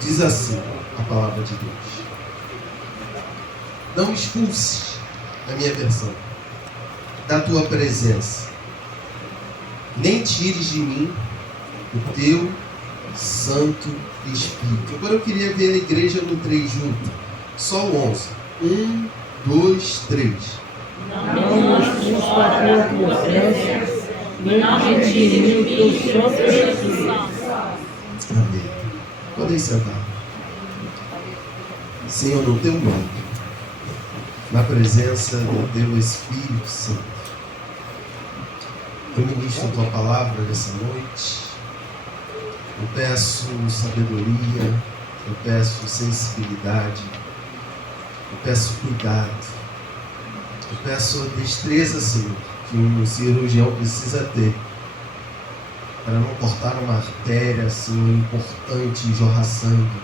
Diz assim a palavra de Deus: não me expulses, na minha versão, da tua presença, nem tires de mim o teu Santo Espírito. Agora eu queria ver a igreja no 3 junto. Só o 11. 1, 2, 3. Não nos expulses da tua presença, nem tires de mim o teu Santo Espírito. Amém. Podem sentar. Senhor, no teu nome, na presença do teu Espírito Santo, eu ministro a tua palavra nessa noite. Eu peço sabedoria, eu peço sensibilidade, eu peço cuidado, eu peço destreza, Senhor, que um cirurgião precisa ter para não cortar uma artéria, Senhor, importante e jorrar sangue.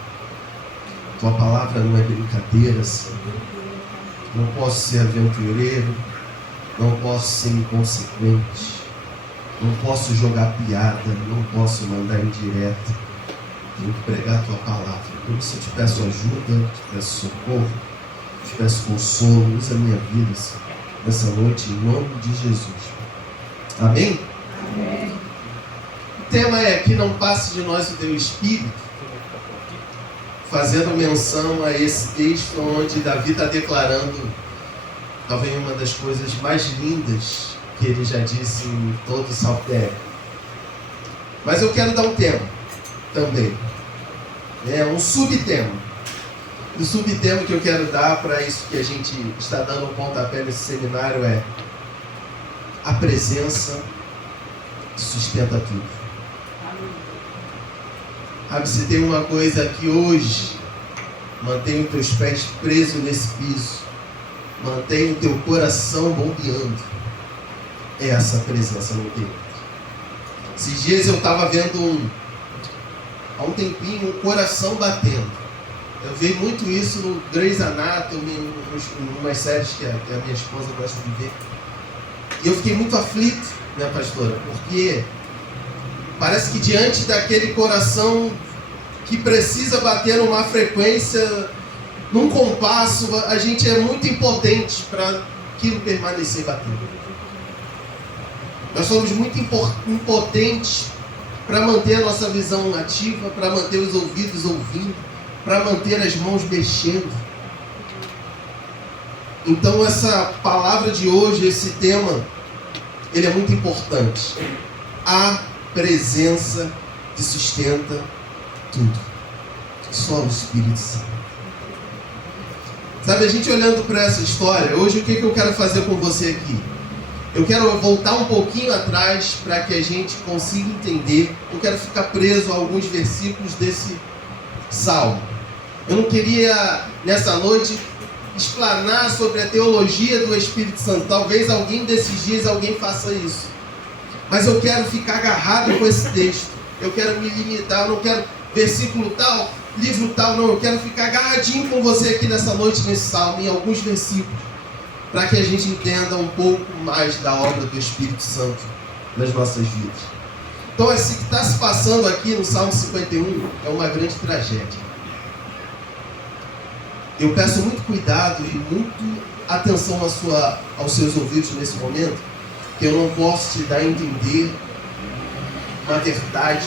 Tua palavra não é brincadeira, Senhor. Não posso ser aventureiro, não posso ser inconsequente, não posso jogar piada, não posso mandar indireta. Tenho que pregar a tua palavra. Por isso eu te peço ajuda, te peço socorro, te peço consolo. Usa a minha vida, Senhor, nessa noite, em nome de Jesus. Amém? Amém. O tema é que não passe de nós o teu Espírito, fazendo menção a esse texto onde Davi está declarando talvez uma das coisas mais lindas que ele já disse em todo o saltério. Mas eu quero dar um tema também, um subtema. O subtema que eu quero dar para isso que a gente está dando o pontapé nesse seminário é: a presença sustenta tudo. Sabe, se tem uma coisa que hoje mantém os teus pés presos nesse piso, mantém o teu coração bombeando, é essa presença no teu. Esses dias eu estava vendo há um tempinho um coração batendo. Eu vi muito isso no Grey's Anatomy, em umas séries que a minha esposa gosta de ver. E eu fiquei muito aflito, minha pastora, porque parece que diante daquele coração que precisa bater numa frequência, num compasso, a gente é muito impotente para aquilo permanecer batendo. Nós somos muito impotentes para manter a nossa visão ativa, para manter os ouvidos ouvindo, para manter as mãos mexendo. Então essa palavra de hoje, esse tema, ele é muito importante. A presença que sustenta tudo. Só o Espírito Santo. Sabe, a gente olhando para essa história, hoje o que eu quero fazer com você aqui? Eu quero voltar um pouquinho atrás para que a gente consiga entender. Eu quero ficar preso a alguns versículos desse salmo. Eu não queria, nessa noite, explanar sobre a teologia do Espírito Santo. Talvez alguém desses dias alguém faça isso. Mas eu quero ficar agarrado com esse texto. Eu quero me limitar, eu não quero versículo tal, livro tal, não. Eu quero ficar agarradinho com você aqui nessa noite, nesse salmo, em alguns versículos, para que a gente entenda um pouco mais da obra do Espírito Santo nas nossas vidas. Então, esse que está se passando aqui no Salmo 51 é uma grande tragédia. Eu peço muito cuidado e muito atenção aos seus ouvidos nesse momento, que eu não posso te dar a entender uma verdade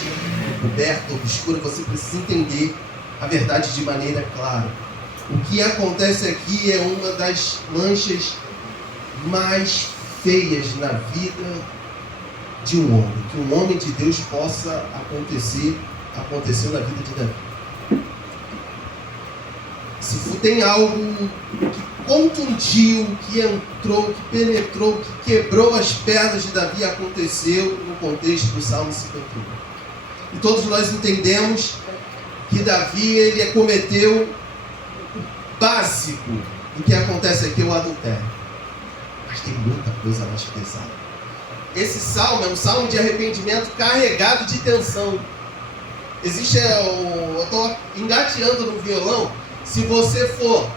encoberta, obscura. Você precisa entender a verdade de maneira clara. O que acontece aqui é uma das manchas mais feias na vida de um homem. Que um homem de Deus possa aconteceu na vida de Davi. Se tem algo que contundiu, que entrou, que penetrou, que quebrou as pernas de Davi, aconteceu no contexto do Salmo 51. E todos nós entendemos que Davi, ele cometeu o básico do que acontece aqui, o adultério. Mas tem muita coisa mais pesada. Esse salmo é um salmo de arrependimento carregado de tensão. Existe, eu estou engateando no violão. Se você for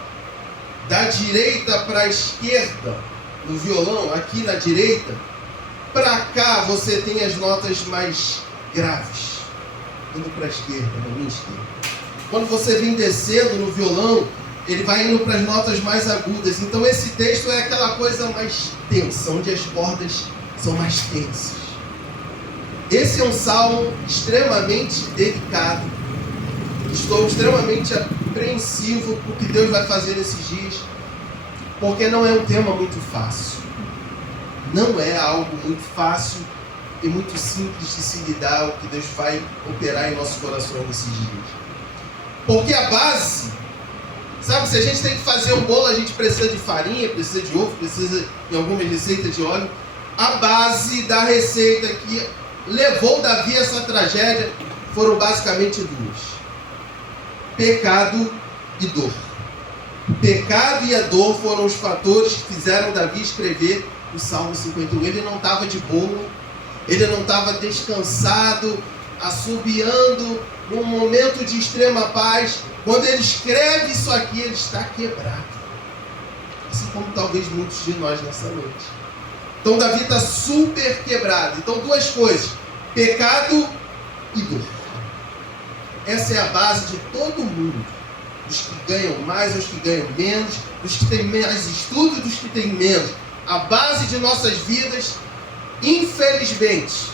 da direita para a esquerda no violão, aqui na direita, para cá você tem as notas mais graves. Indo para a esquerda, na minha esquerda. quando você vem descendo no violão, ele vai indo para as notas mais agudas. Então esse texto é aquela coisa mais tensa, onde as cordas são mais tensas. Esse é um salmo extremamente delicado. Estou extremamente apreensivo com o que Deus vai fazer nesses dias, porque não é um tema muito fácil. Não é algo muito fácil e muito simples de se lidar, o que Deus vai operar em nossos corações nesses dias. Porque a base, sabe, se a gente tem que fazer um bolo, a gente precisa de farinha, precisa de ovo, precisa de algumas receitas de óleo. A base da receita que levou Davi a essa tragédia foram basicamente duas: pecado e dor. O pecado e a dor foram os fatores que fizeram Davi escrever o Salmo 51. Ele não estava de boa, ele não estava descansado, assobiando num momento de extrema paz. Quando ele escreve isso aqui, ele está quebrado, assim como talvez muitos de nós nessa noite. Então Davi está super quebrado. Então duas coisas: pecado e dor. Essa é a base de todo mundo, dos que ganham mais, dos que ganham menos, dos que têm mais estudo, dos que têm menos. A base de nossas vidas, infelizmente,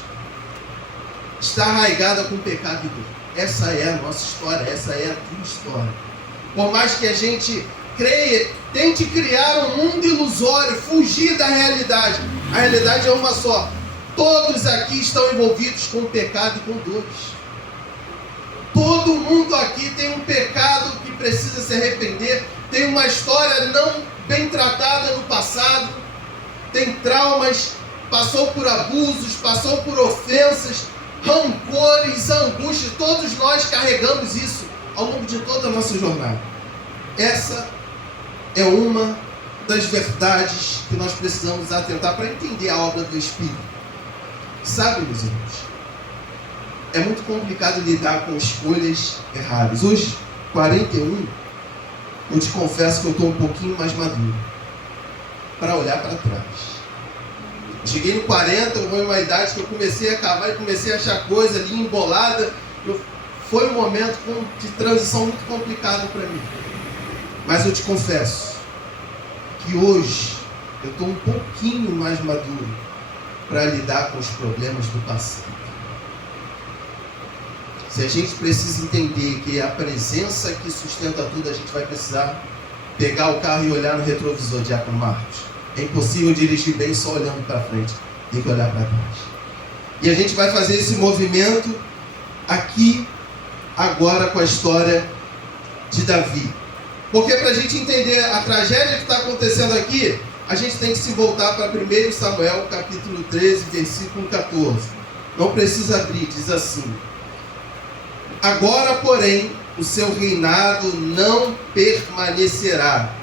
está arraigada com pecado e dor. Essa é a nossa história, essa é a tua história. Por mais que a gente creia, tente criar um mundo ilusório, fugir da realidade. A realidade é uma só. Todos aqui estão envolvidos com pecado e com dores. Todo mundo aqui tem um pecado que precisa se arrepender, tem uma história não bem tratada no passado, tem traumas, passou por abusos, passou por ofensas, rancores, angústias. Todos nós carregamos isso ao longo de toda a nossa jornada. Essa é uma das verdades que nós precisamos atentar para entender a obra do Espírito. Sabe, meus irmãos, é muito complicado lidar com escolhas erradas. Hoje, 41, eu te confesso que eu estou um pouquinho mais maduro para olhar para trás. Cheguei no 40, eu vou em uma idade que eu comecei a cavar e comecei a achar coisa ali embolada. Foi um momento de transição muito complicado para mim. Mas eu te confesso que hoje eu estou um pouquinho mais maduro para lidar com os problemas do passado. Se a gente precisa entender que a presença que sustenta tudo, a gente vai precisar pegar o carro e olhar no retrovisor, Diácono Marcos. É impossível dirigir bem só olhando para frente, tem que olhar para trás. E a gente vai fazer esse movimento aqui, agora, com a história de Davi. Porque para a gente entender a tragédia que está acontecendo aqui, a gente tem que se voltar para 1 Samuel, capítulo 13, versículo 14. Não precisa abrir, diz assim: agora, porém, o seu reinado não permanecerá.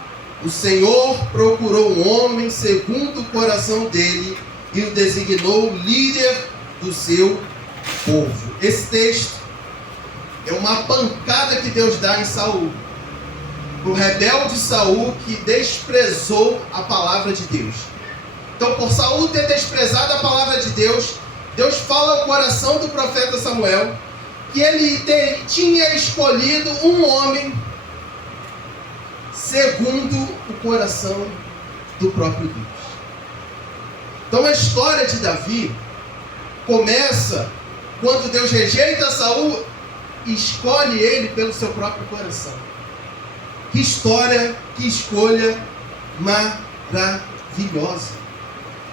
O Senhor procurou um homem segundo o coração dele e o designou líder do seu povo. Esse texto é uma pancada que Deus dá em Saul, o rebelde Saul que desprezou a palavra de Deus. Então, por Saul ter desprezado a palavra de Deus, Deus fala ao coração do profeta Samuel que ele tinha escolhido um homem segundo o coração do próprio Deus. Então a história de Davi começa quando Deus rejeita Saul e escolhe ele pelo seu próprio coração. Que história, que escolha maravilhosa.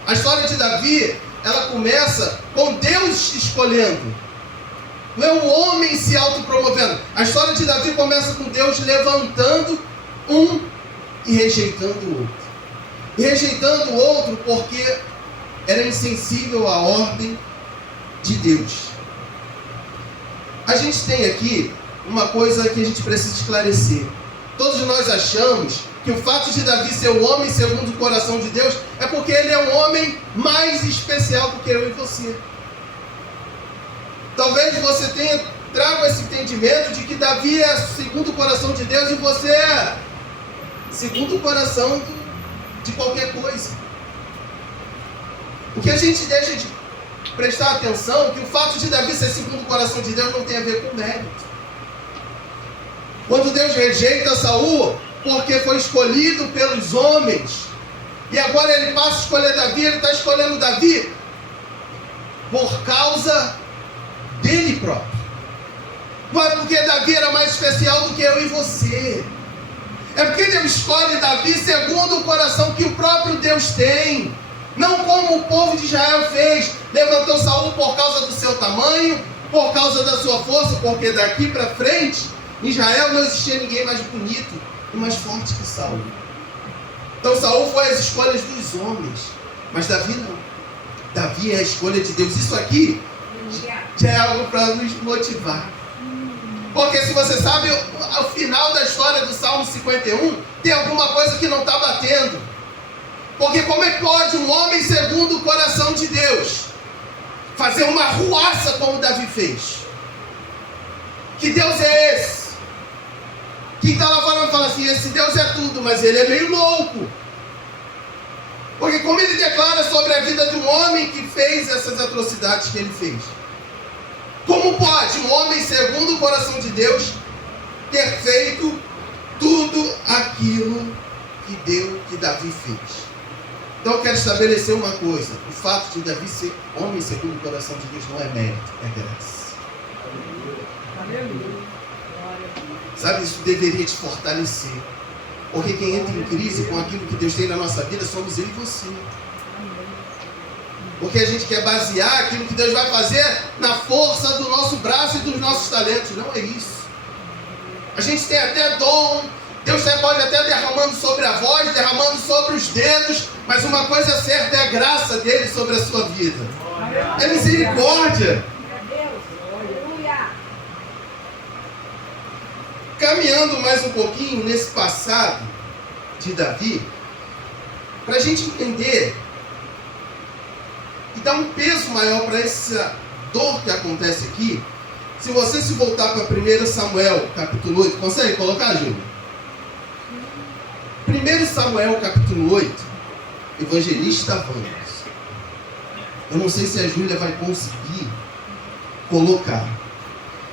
A história de Davi, ela começa com Deus escolhendo. Não é um homem se autopromovendo. A história de Davi começa com Deus levantando um e rejeitando o outro. E rejeitando o outro porque era insensível à ordem de Deus. A gente tem aqui uma coisa que a gente precisa esclarecer. Todos nós achamos que o fato de Davi ser um homem segundo o coração de Deus é porque ele é um homem mais especial do que eu e você. Talvez você tenha trago esse entendimento de que Davi é segundo o coração de Deus e você é segundo o coração de qualquer coisa. O que a gente deixa de prestar atenção é que o fato de Davi ser segundo o coração de Deus não tem a ver com mérito. Quando Deus rejeita Saul, porque foi escolhido pelos homens, e agora ele passa a escolher Davi, ele está escolhendo Davi por causa dele próprio. Não é porque Davi era mais especial do que eu e você. É porque Deus escolhe Davi segundo o coração que o próprio Deus tem. Não como o povo de Israel fez. Levantou Saul por causa do seu tamanho, por causa da sua força, porque daqui para frente, em Israel não existia ninguém mais bonito e mais forte que Saul. Então Saul foi as escolhas dos homens, mas Davi não. Davi é a escolha de Deus. Isso aqui já é algo para nos motivar. Porque se você sabe, ao final da história do Salmo 51, tem alguma coisa que não está batendo. Porque como é que pode um homem segundo o coração de Deus fazer uma ruaça como Davi fez? Que Deus é esse? Quem está lá falando fala assim, esse Deus é tudo, mas ele é meio louco. Porque como ele declara sobre a vida de um homem que fez essas atrocidades que ele fez? Como pode um homem segundo o coração de Deus ter feito tudo aquilo que Davi fez? Então eu quero estabelecer uma coisa. O fato de Davi ser homem segundo o coração de Deus não é mérito, é graça. Sabe, isso deveria te fortalecer. Porque quem entra em crise com aquilo que Deus tem na nossa vida somos eu e você. Porque a gente quer basear aquilo que Deus vai fazer na força do nosso braço e dos nossos talentos. Não é isso. A gente tem até dom. Deus pode até derramando sobre a voz, derramando sobre os dedos. Mas uma coisa certa é a graça dele sobre a sua vida. É misericórdia. Caminhando mais um pouquinho nesse passado de Davi, para a gente entender e dar um peso maior para essa dor que acontece aqui, se você se voltar para 1 Samuel, capítulo 8, consegue colocar, Júlio? 1 Samuel, capítulo 8, evangelista Vamos. Eu não sei se a Júlia vai conseguir colocar.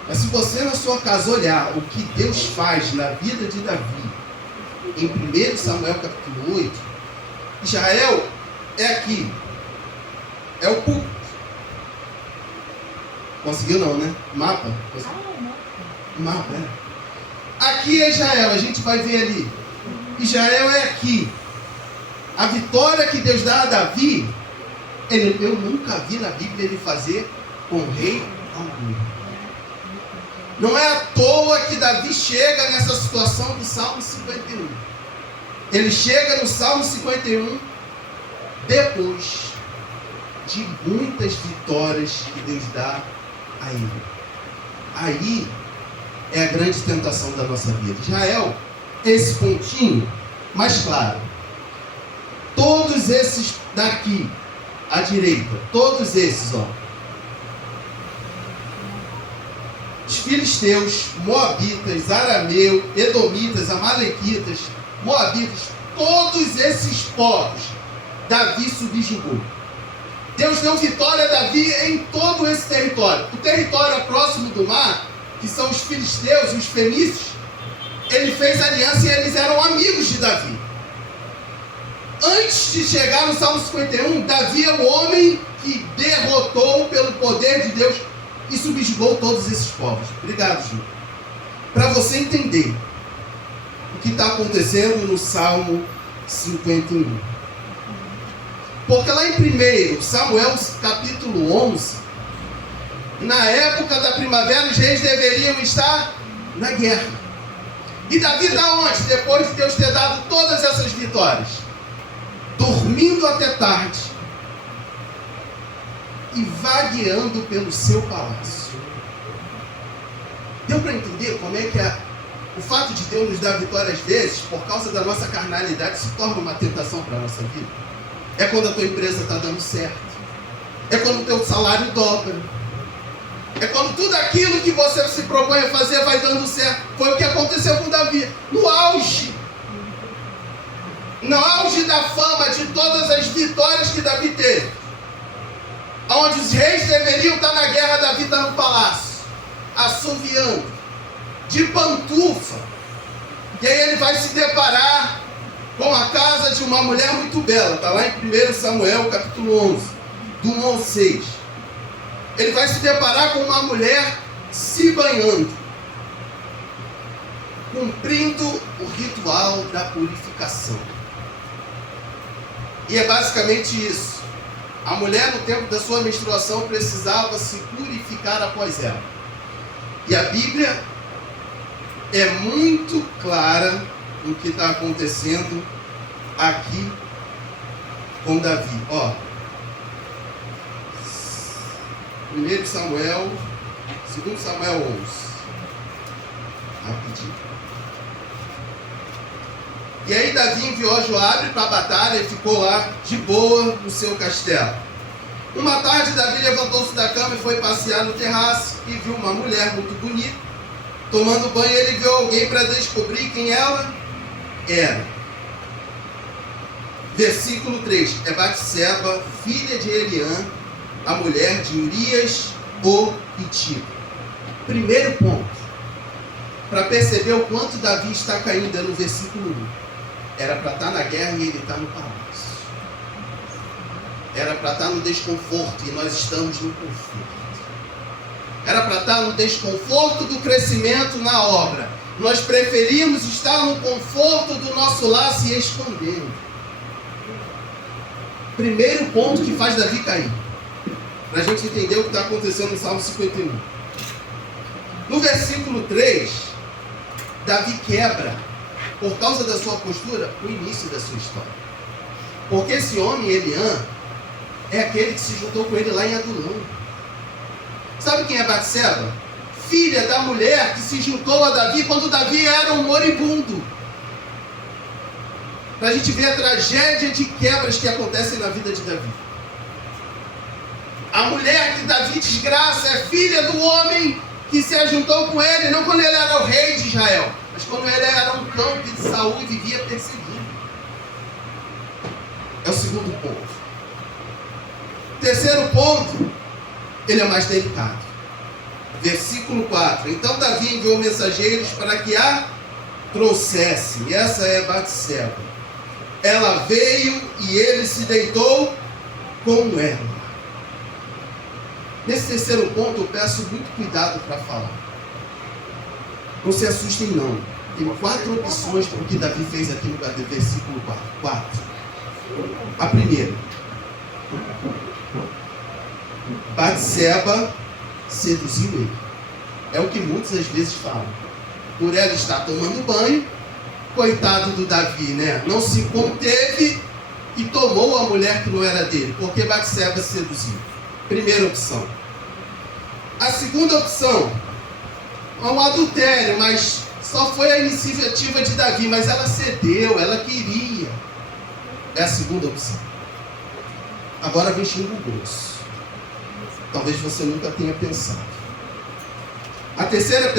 Mas se você na sua casa olhar o que Deus faz na vida de Davi, em 1 Samuel capítulo 8, Israel é aqui. É o púlpito. Conseguiu não, né? Mapa? Mapa, é. Aqui é Israel, a gente vai ver ali. Israel é aqui. A vitória que Deus dá a Davi, eu nunca vi na Bíblia ele fazer com rei algum. Não é à toa que Davi chega nessa situação do Salmo 51. Ele chega no Salmo 51 depois de muitas vitórias que Deus dá a ele. Aí é a grande tentação da nossa vida. Israel, esse pontinho mais claro. Todos esses daqui, à direita, todos esses, ó. Os filisteus, moabitas, arameus, edomitas, amalequitas, moabitas, todos esses povos, Davi subjugou. Deus deu vitória a Davi em todo esse território. O território próximo do mar, que são os filisteus e os fenícios, ele fez aliança e eles eram amigos de Davi. Antes de chegar no Salmo 51, Davi é o homem que derrotou pelo poder de Deus e subjugou todos esses povos. Obrigado, Ju. Para você entender o que está acontecendo no Salmo 51. Porque lá em 1 Samuel capítulo 11, na época da primavera, os reis deveriam estar na guerra. E Davi está onde? Depois de Deus ter dado todas essas vitórias, dormindo até tarde e vagueando pelo seu palácio. Deu para entender como é que o fato de Deus nos dar vitória às vezes, por causa da nossa carnalidade, se torna uma tentação para a nossa vida? É quando a tua empresa está dando certo. É quando o teu salário dobra. É quando tudo aquilo que você se propõe a fazer vai dando certo. Foi o que aconteceu com Davi. No auge da fama, de todas as vitórias que Davi teve, onde os reis deveriam estar na guerra, Davi está no palácio, assoviando, de pantufa. E aí ele vai se deparar com a casa de uma mulher muito bela. Está lá em 1 Samuel, capítulo 11, do 1 ao 6. Ele vai se deparar com uma mulher se banhando, cumprindo o ritual da purificação. E é basicamente isso. A mulher, no tempo da sua menstruação, precisava se purificar após ela. E a Bíblia é muito clara no que está acontecendo aqui com Davi. Ó, 1 Samuel, 2 Samuel 11. Rapidinho. E aí Davi enviou Joabe para a batalha e ficou lá de boa no seu castelo. Uma tarde Davi levantou-se da cama e foi passear no terraço e viu uma mulher muito bonita. Tomando banho, ele viu alguém para descobrir quem ela era. Versículo 3. É Batseba, filha de Eliã, a mulher de Urias, o Hitita. Primeiro ponto, para perceber o quanto Davi está caindo, é no versículo 1. Era para estar na guerra e ele está no palácio. Era para estar no desconforto e nós estamos no conforto. Era para estar no desconforto do crescimento na obra. Nós preferimos estar no conforto do nosso lar se escondendo. Primeiro ponto que faz Davi cair. Para a gente entender o que está acontecendo no Salmo 51. No versículo 3, Davi quebra, por causa da sua postura, o início da sua história. Porque esse homem, Eliã, é aquele que se juntou com ele lá em Adulão. Sabe quem é Batseba? Filha da mulher que se juntou a Davi quando Davi era um moribundo. Para a gente ver a tragédia de quebras que acontecem na vida de Davi. A mulher que Davi desgraça é filha do homem que se ajuntou com ele, não quando ele era o rei de Israel, mas quando ele era um cão de Saul e vivia perseguindo. É o segundo ponto. Terceiro ponto, ele é mais delicado. Versículo 4. Então Davi enviou mensageiros para que a trouxessem. E essa é Batseba. Ela veio e ele se deitou com ela. Nesse terceiro ponto eu peço muito cuidado para falar. Não se assustem não. Tem 4 opções para o que Davi fez aqui no versículo 4. A primeira. Batseba seduziu ele. É o que muitas às vezes falam. Por ela estar tomando banho, coitado do Davi, né? Não se conteve e tomou a mulher que não era dele, porque Batseba seduziu. Primeira opção. A segunda opção é um adultério, mas só foi a iniciativa de Davi, mas ela cedeu, ela queria. É a segunda opção. Agora vem chumbo grosso. Talvez você nunca tenha pensado. A terceira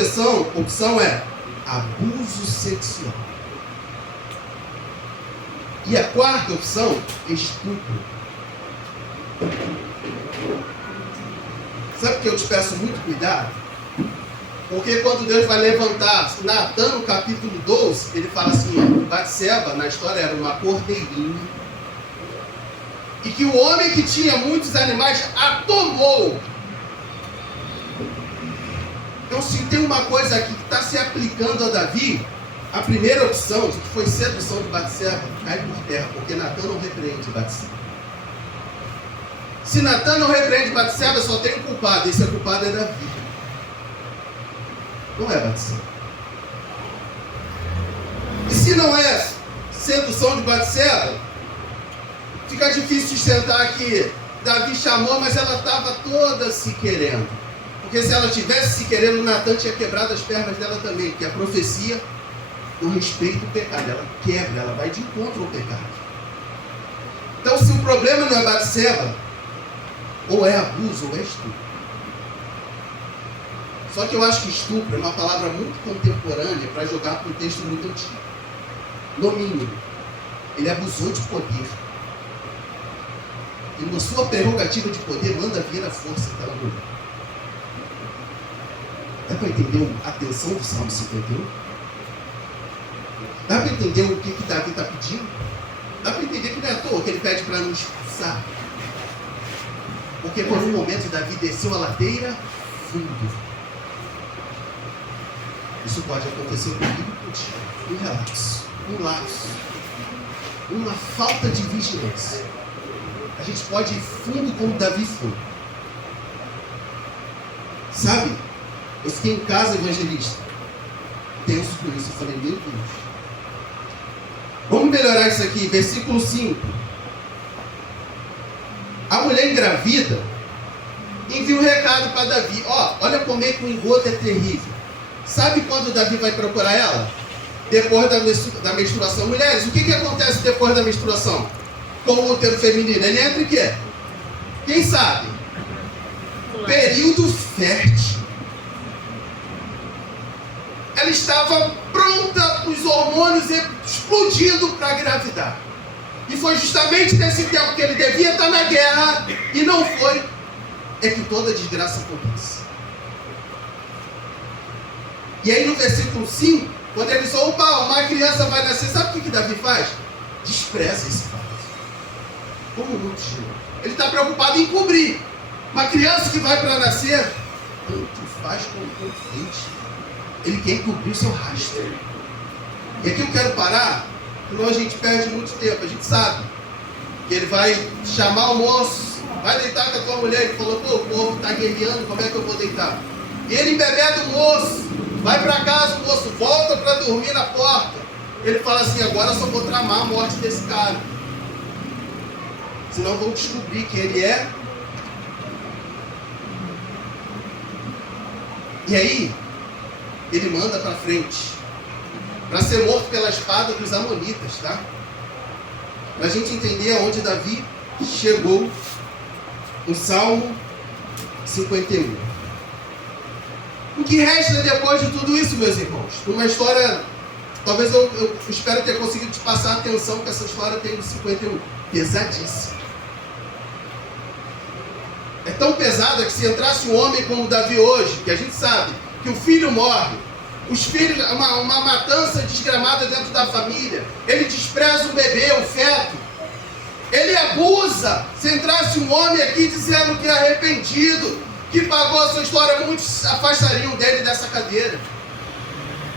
opção é abuso sexual. E a quarta opção, estupro. Sabe que eu te peço muito cuidado? Porque quando Deus vai levantar, Natan, no capítulo 12, ele fala assim, Batseba, na história, era uma cordeirinha. E que o homem que tinha muitos animais a tomou. Então, se tem uma coisa aqui que está se aplicando a Davi, a primeira opção, que foi sedução de Batseba, cai por terra, porque Natan não repreende Batseba. Se Natan não repreende Batseba, só tem um culpado. Esse culpado é Davi. Não é Batseba. E se não é sedução de Batseba, fica difícil sustentar que Davi chamou, mas ela estava toda se querendo. Porque se ela tivesse se querendo, Natan tinha quebrado as pernas dela também. Porque a profecia não respeita o pecado. Ela quebra, ela vai de encontro ao pecado. Então, se o problema não é Batseba, ou é abuso, ou é estupro. Só que eu acho que estupro é uma palavra muito contemporânea para jogar para um texto muito antigo. No mínimo, ele abusou de poder. E na sua prerrogativa de poder, manda vir a força daquela mulher. Dá para entender a tensão do Salmo 51? Dá para entender o que Davi está pedindo? Dá para entender que não é à toa que ele pede para não expulsar. Porque por um momento Davi desceu a ladeira fundo. Isso pode acontecer comigo e contigo. Um relapso, um lapso, uma falta de vigilância. A gente pode ir fundo como Davi foi. Sabe? Eu fiquei em casa, evangelista, tenso com isso. Eu falei, meu Deus. Vamos melhorar isso aqui. Versículo 5. A mulher engravida envia um recado para Davi. Olha como é que o engodo é terrível. Sabe quando Davi vai procurar ela? Depois da menstruação. Mulheres, o que acontece depois da menstruação? Com o útero feminino? Ele entra em quê? Quem sabe? Período fértil. Ela estava pronta, os hormônios explodindo para engravidar. E foi justamente nesse tempo que ele devia estar na guerra e não foi, é que toda a desgraça acontece. E aí no versículo 5, quando ele diz, opa, uma criança vai nascer, sabe o que Davi faz? Despreza esse fato. Como muito giro. Ele está preocupado em cobrir. Uma criança que vai para nascer, tanto faz como tanto fez. Ele quer cobrir o seu rastro. E aqui eu quero parar, senão a gente perde muito tempo. A gente sabe que ele vai chamar o moço, vai deitar com a tua mulher. Ele falou, pô, o povo está guerreando, como é que eu vou deitar? E ele embebeda o moço, vai para casa, o moço volta para dormir na porta. Ele fala assim, agora eu só vou tramar a morte desse cara. Senão vão descobrir que ele é. E aí, ele manda para frente, para ser morto pela espada dos amonitas, tá? Para a gente entender aonde Davi chegou no Salmo 51. O que resta depois de tudo isso, meus irmãos? Uma história, talvez eu espero ter conseguido te passar a atenção que essa história tem no 51. Pesadíssima. É tão pesada que se entrasse um homem como Davi hoje, que a gente sabe que o filho morre, os filhos, uma matança desgramada dentro da família, ele despreza o bebê, o feto, ele abusa. Se entrasse um homem aqui dizendo que é arrependido, que pagou a sua história, muitos afastariam dele dessa cadeira.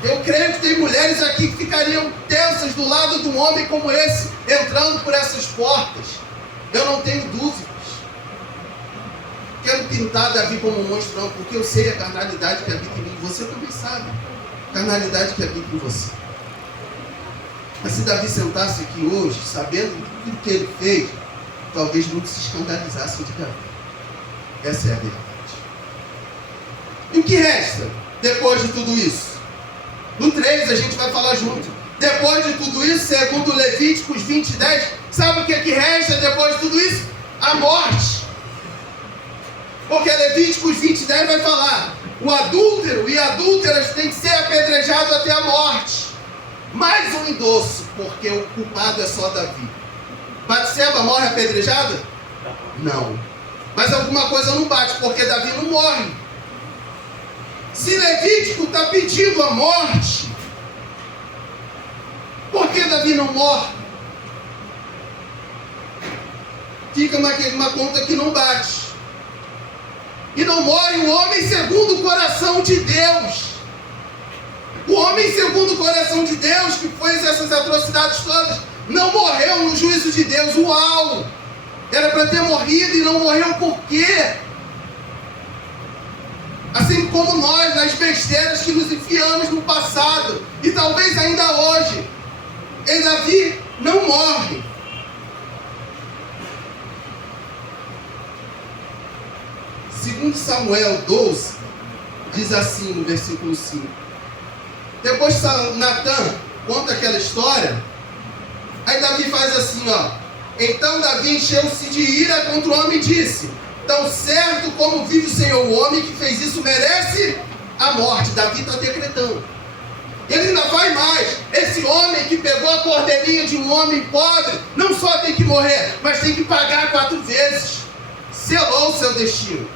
Eu creio que tem mulheres aqui que ficariam tensas do lado de um homem como esse, entrando por essas portas. Eu não tenho dúvidas. Quero pintar Davi como um monstro, não, porque eu sei a carnalidade que habita em mim. Você também sabe a carnalidade que habita em você. Mas se Davi sentasse aqui hoje, sabendo tudo que ele fez, talvez muitos se escandalizassem de Davi. Essa é a verdade. E o que resta depois de tudo isso? No 3 a gente vai falar junto. Depois de tudo isso, segundo Levíticos 20:10, sabe o que resta depois de tudo isso? A morte. Porque Levíticos 20:10 vai falar: o adúltero e adúlteras têm que ser apedrejados até a morte. Mais um endosso, porque o culpado é só Davi. Batseba morre apedrejada? Não. Mas alguma coisa não bate, porque Davi não morre. Se Levítico está pedindo a morte, por que Davi não morre? Fica uma conta que não bate. E não morre o homem segundo o coração de Deus. O homem segundo o coração de Deus, que fez essas atrocidades todas, não morreu no juízo de Deus. Uau! Era para ter morrido e não morreu por quê? Assim como nós, nas besteiras que nos enfiamos no passado, e talvez ainda hoje, e Davi não morre. Segundo Samuel 12, diz assim no versículo 5. Depois Natã conta aquela história, aí Davi faz assim, ó. Então Davi encheu-se de ira contra o homem e disse: tão certo como vive o Senhor, o homem que fez isso merece a morte. Davi está decretando. Ele ainda vai mais. Esse homem que pegou a cordeirinha de um homem pobre, não só tem que morrer, mas tem que pagar 4 vezes. Selou o seu destino.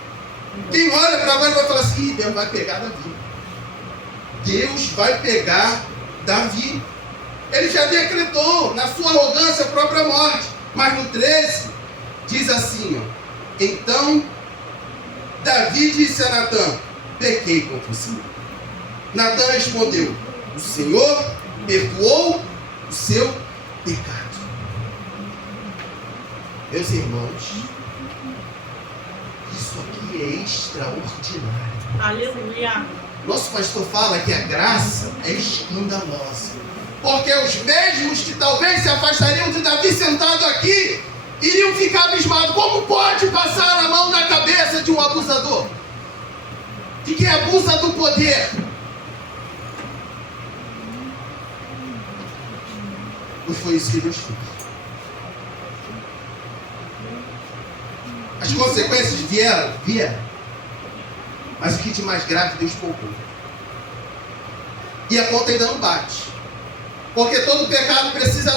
Quem olha para agora vai falar assim: Deus vai pegar Davi. Deus vai pegar Davi. Ele já decretou na sua arrogância a própria morte. Mas no 13, diz assim, ó: então Davi disse a Natã: pequei contra o Senhor. Natã respondeu: o Senhor perdoou o seu pecado. Meus irmãos, isso aqui é extraordinário. Aleluia. Nosso pastor fala que a graça é escandalosa, porque os mesmos que talvez se afastariam de Davi sentado aqui, iriam ficar abismados. Como pode passar a mão na cabeça de um abusador? De quem abusa do poder? Pois foi isso que Deus fez. As consequências vieram. Mas o que de mais grave Deus poupou. E a conta ainda não bate. Porque todo pecado precisa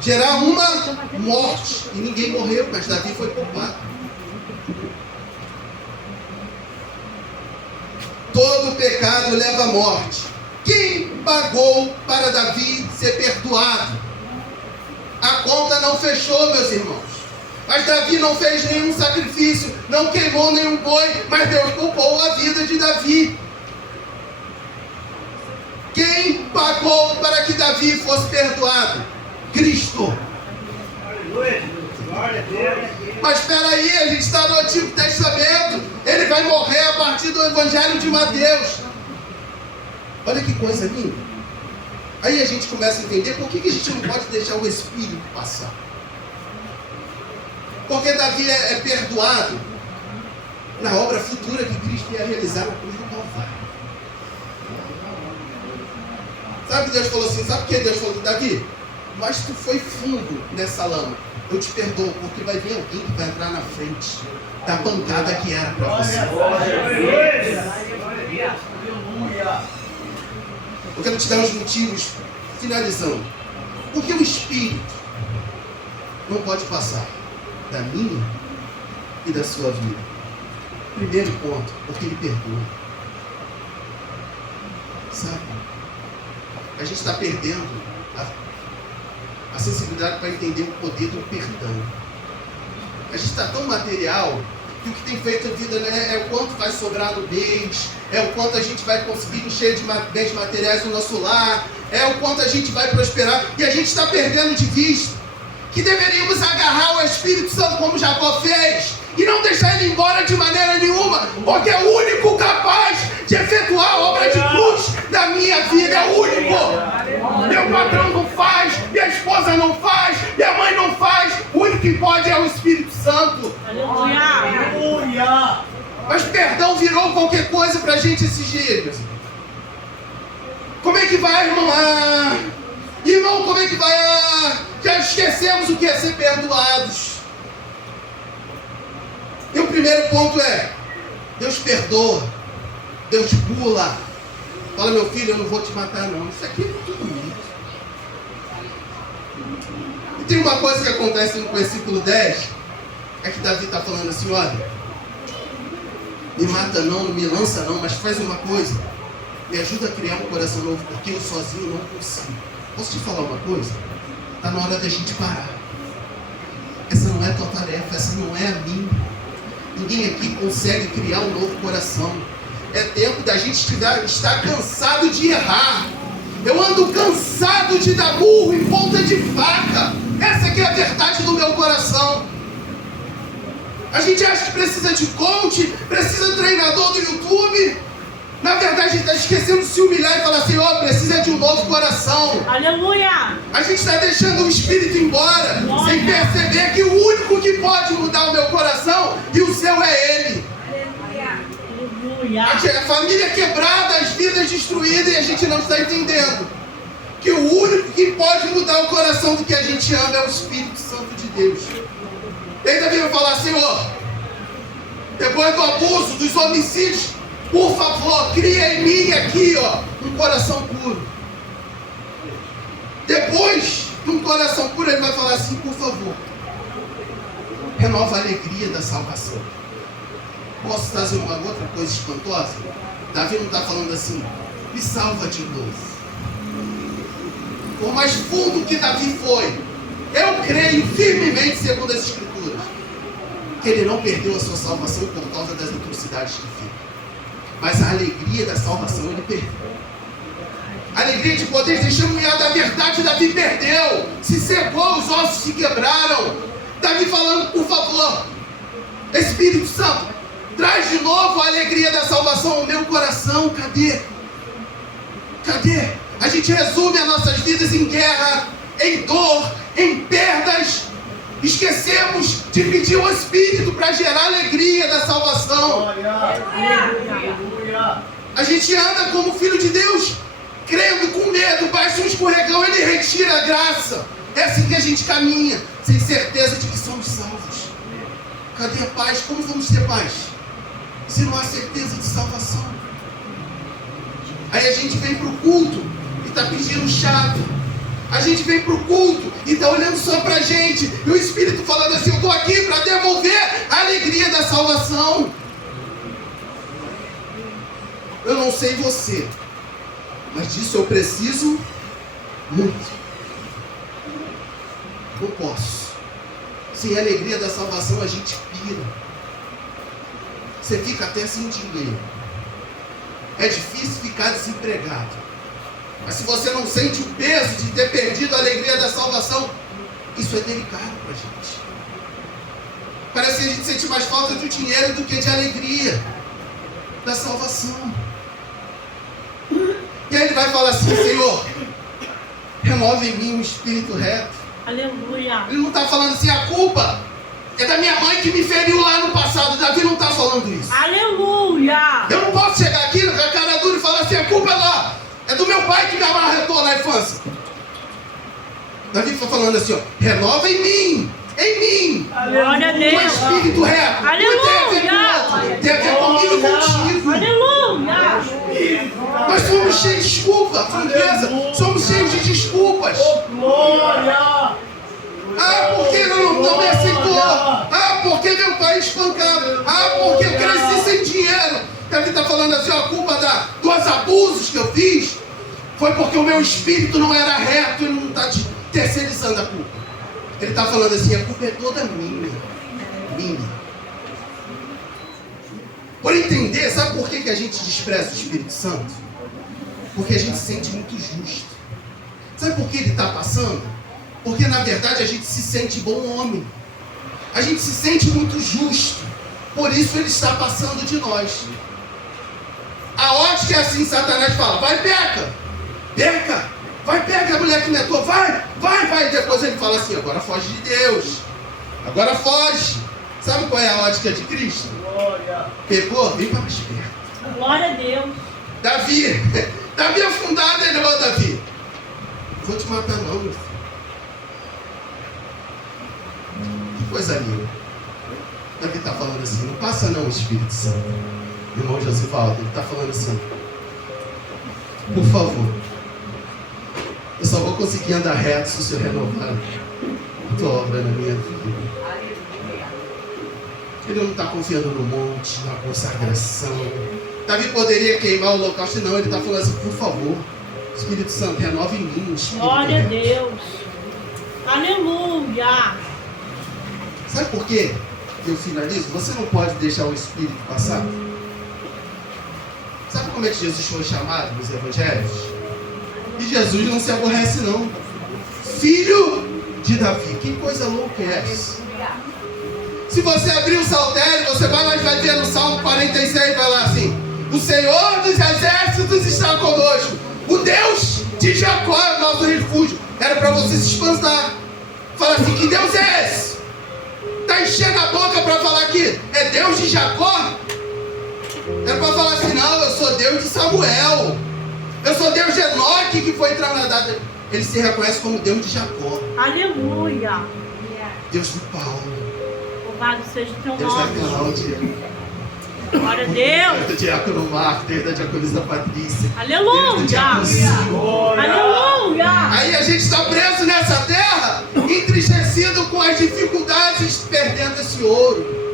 gerar uma morte. E ninguém morreu, mas Davi foi poupado. Todo pecado leva à morte. Quem pagou para Davi ser perdoado? A conta não fechou, meus irmãos. Mas Davi não fez nenhum sacrifício, não queimou nenhum boi, mas Deus poupou a vida de Davi. Quem pagou para que Davi fosse perdoado? Cristo. Mas espera aí, a gente está no Antigo Testamento. Ele vai morrer a partir do Evangelho de Mateus. Olha que coisa linda. Aí a gente começa a entender por que a gente não pode deixar o Espírito passar. Porque Davi é perdoado na obra futura que Cristo ia realizar na cruz do Calvário. Sabe que Deus falou assim? Sabe o que Deus falou de Davi? Mas tu foi fundo nessa lama. Eu te perdoo, porque vai vir alguém que vai entrar na frente da bancada que era para você. Eu quero te dar uns motivos, finalizando. Porque o Espírito não pode passar da minha e da sua vida. Primeiro ponto, porque Ele perdoa. Sabe? A gente está perdendo a sensibilidade para entender o poder do perdão. A gente está tão material que o que tem feito a vida, né, é o quanto vai sobrar no mês, é o quanto a gente vai conseguir encher de bens materiais no nosso lar, é o quanto a gente vai prosperar, e a gente está perdendo de vista que deveríamos agarrar o Espírito Santo como Jacó fez e não deixar ele embora de maneira nenhuma, porque é o único capaz de efetuar a obra de cruz da minha vida, é o único. Meu patrão não faz, minha esposa não faz, minha mãe não faz, o único que pode é o Espírito Santo. Aleluia. Mas perdão virou qualquer coisa pra gente esses dias. Como é que vai, irmão? Irmão, como é que vai? Já esquecemos o que é ser perdoados. E o primeiro ponto é: Deus perdoa, Deus pula. Fala, meu filho, eu não vou te matar não. Isso aqui é muito bonito. E tem uma coisa que acontece no versículo 10, é que Davi está falando assim: olha, me mata não me lança não, mas faz uma coisa, me ajuda a criar um coração novo, porque eu sozinho não consigo. Posso te falar uma coisa? Está na hora da gente parar. Essa não é a tua tarefa, essa não é a minha. Ninguém aqui consegue criar um novo coração. É tempo da gente estar cansado de errar. Eu ando cansado de dar burro em ponta de faca. Essa aqui é a verdade do meu coração. A gente acha que precisa de coach, precisa de treinador do YouTube. Na verdade, a gente está esquecendo de se humilhar e falar assim: ó, precisa de um novo coração. Aleluia! A gente está deixando o Espírito embora, sem perceber que o único que pode mudar o meu coração e o seu é Ele. A família quebrada, as vidas destruídas, e a gente não está entendendo que o único que pode mudar o coração do que a gente ama é o Espírito Santo de Deus. Ele também vai falar: Senhor, depois do abuso, dos homicídios, por favor, cria em mim aqui, ó, um coração puro. Depois de um coração puro, ele vai falar assim: por favor, renova a alegria da salvação. Posso trazer uma outra coisa espantosa? Davi não está falando assim: me salva de novo. Por mais fundo que Davi foi, eu creio firmemente, segundo as Escrituras, que ele não perdeu a sua salvação por causa das atrocidades que fez. Mas a alegria da salvação ele perdeu. A alegria de poder testemunhar da verdade, Davi perdeu. Se cegou, os ossos se quebraram. Davi falando, por favor, Espírito Santo, traz de novo a alegria da salvação ao meu coração. Cadê? Cadê? A gente resume as nossas vidas em guerra, em dor, em perdas. Esquecemos de pedir o Espírito para gerar alegria da salvação. A gente anda como filho de Deus, crendo com medo, baixa um escorregão, ele retira a graça. É assim que a gente caminha, sem certeza de que somos salvos. Cadê a paz? Como vamos ter paz se não há certeza de salvação? Aí a gente vem para o culto e está pedindo chato. A gente vem para o culto e está olhando só para a gente. E o Espírito falando assim, eu estou aqui para devolver a alegria da salvação. Eu não sei você, mas disso eu preciso muito. Não posso. Sem a alegria da salvação a gente pira. Você fica até sem dinheiro. É difícil ficar desempregado. Mas se você não sente o peso de ter perdido a alegria da salvação, isso é delicado para a gente. Parece que a gente sente mais falta do dinheiro do que de alegria da salvação. E aí ele vai falar assim, Senhor, renova em mim um espírito reto. Aleluia. Ele não está falando assim, a culpa é da minha mãe que me feriu lá no passado. Davi não está falando isso. Aleluia. Eu não posso chegar aqui na cara dura e falar assim, a culpa é do meu pai que me amarretou na infância. Davi está falando assim, ó, renova em mim. Glória a Deus. Um espírito reto. Aleluia. Tem a ver comigo e contigo. Aleluia. Nós somos cheios de desculpa, franqueza. Somos cheios de desculpas. Glória! Ah, porque não me aceitou. Ah, porque meu pai é espancado. Ah, porque eu cresci sem dinheiro. Davi está falando assim, ó, a culpa dos abusos que eu fiz foi porque o meu espírito não era reto. Ele não está terceirizando a culpa. Ele está falando assim, a culpa é toda minha. Por entender, sabe por que a gente despreza o Espírito Santo? Porque a gente se sente muito justo. Sabe por que ele está passando? Porque na verdade a gente se sente bom homem. A gente se sente muito justo. Por isso ele está passando de nós. A ótica é assim, Satanás fala, vai peca. Vai pega a mulher que não é tua, vai. Depois ele fala assim, agora foge de Deus. Agora foge. Sabe qual é a ótica de Cristo? Glória! Pegou? Vem para mais perto. Glória a Deus. Davi afundado, ele falou, Davi, não vou te matar não, meu filho. Que coisa linda. Davi está falando assim, não passa não, Espírito Santo. O irmão Josivaldo, ele está falando assim, por favor, eu só vou conseguir andar reto se o Senhor renovar a tua obra na minha vida. Ele não está confiando no monte, na consagração. Davi poderia queimar o local, senão ele está falando assim, por favor, Espírito Santo, renova em mim o Espírito. Glória a Deus. Aleluia. Sabe por quê que eu finalizo? Você não pode deixar o Espírito passar. Sabe como é que Jesus foi chamado nos Evangelhos? E Jesus não se aborrece não. Filho de Davi. Que coisa louca é essa? Se você abrir o saltério, você vai lá e vai ver no Salmo 46, vai lá assim, o Senhor dos exércitos está conosco. O Deus de Jacó é o nosso refúgio. Era para você se espantar. Fala assim, que Deus é esse? Está enchendo a boca para falar que é Deus de Jacó? Era para falar assim, não, eu sou Deus de Samuel. Eu sou Deus de Enoque que foi trasladado. Ele se reconhece como Deus de Jacó. Aleluia. Deus do Paulo. Louvado seja o teu Deus da nome. Cláudia. Glória a Deus. Deus do diácono Marco. Deus da diaconisa Patrícia. Aleluia. Deus do diácono Silvio. Aleluia. Aí a gente está preso nessa terra, entristecido com as dificuldades, perdendo esse ouro.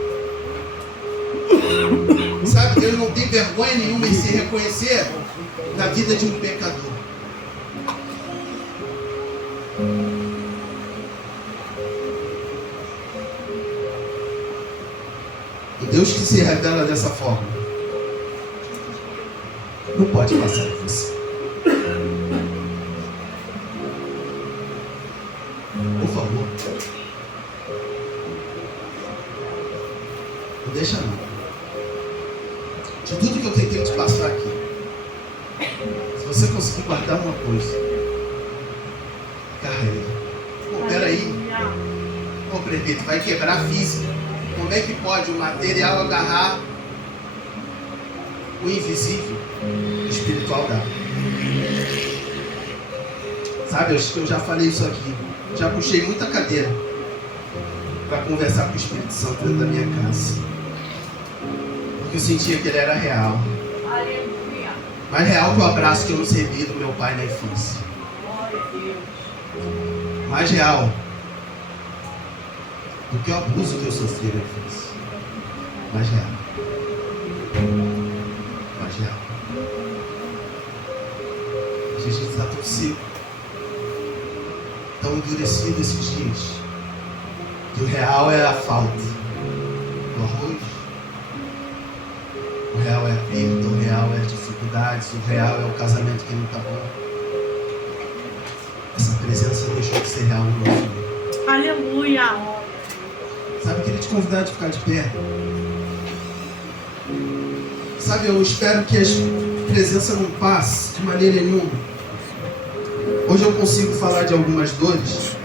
Sabe, Deus não tem vergonha nenhuma em ser reconhecer na vida de um pecador. O Deus que se revela dessa forma não pode passar por você. Por favor. Não deixa não. De tudo que eu tentei te passar aqui, se você conseguir guardar uma coisa, carrega. Pô, peraí. Pô, prefeito, vai quebrar a física. Como é que pode o material agarrar o invisível? O espiritual dá. Sabe, eu já falei isso aqui. Já puxei muita cadeira para conversar com o Espírito Santo dentro da minha casa. Porque eu sentia que ele era real. Aleluia. Mais real que o abraço que eu recebi do meu pai na infância. Mais real do que o abuso que eu sofri na infância. Mais real. Mais real. A gente está tão seco, tão endurecido esses dias, que o real é a falta do arroz, o real é a perda, o real é as dificuldades, o real é o casamento que não está bom. Essa presença deixou de ser real no nosso meio. Aleluia. Sabe, eu queria te convidar a ficar de pé. Sabe, eu espero que a presença não passe de maneira nenhuma. Hoje eu consigo falar de algumas dores